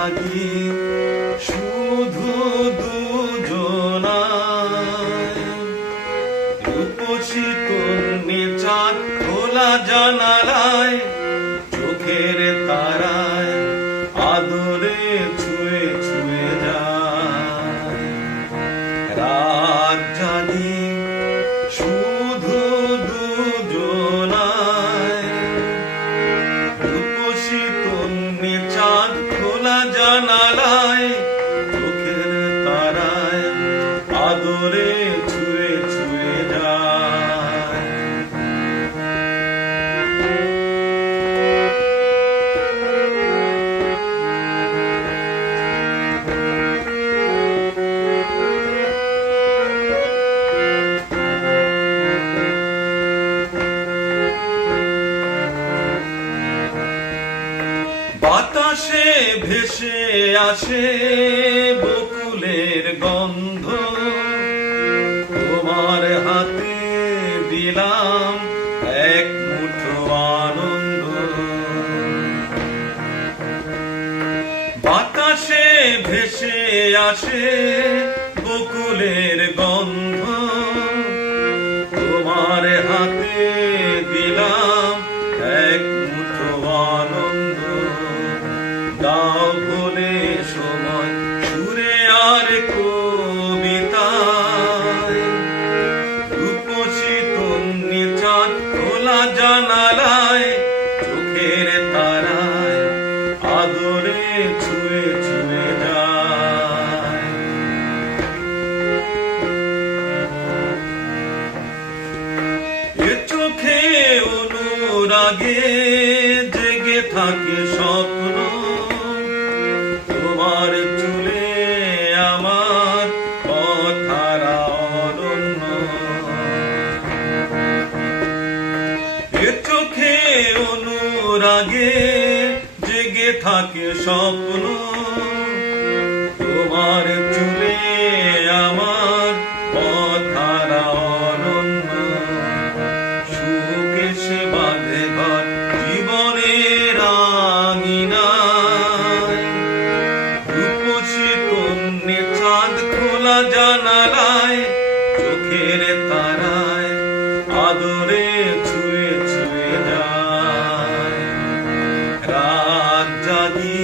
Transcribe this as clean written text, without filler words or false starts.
জাগি শুধু দুজনায়, রূপসী তন্নি চাঁদ খোলা জানালায়, চোখের তারায় আদরে ছুঁয়ে ছুঁয়ে যায়। রাত জাগি শুধু দুজনায়, রূপসী তন্নি চাঁদ খোলা জানালায়, চোখের তারায় আদরে ছুঁয়ে ছুঁয়ে যায়। বাতাসে ভেসে আসে বকুলের গন্ধ, তোমার হাতে দিলাম এক মুঠো আনন্দ। বাতাসে ভেসে আসে বকুলের গন্ধ, তোমার হাতে দিলাম এক মুঠো আনন্দ। দাও বলে সময় সুরে আর কবিতায়, রূপসী তন্নি চাঁদ খোলা জানালায়, চোখের তারায় আদরে ছুঁয়ে ছুঁয়ে যায়। এ চোখে অনুরাগে জেগে থাকে স্বপ্ন, তোমার চুলে আমার কথারা অরণ্য। এ চোখে অনুরাগে জেগে থাকে স্বপ্ন, তোমার চুলে আমার কথারা অরণ্য। সুখ এসে বাঁধে ঘর জীবনের আঙিনায়, রূপসী তন্নি চাঁদ খোলা জানালায়, চোখের তারায় আদরে ছুঁয়ে ছুঁয়ে যায়। রাত জাগি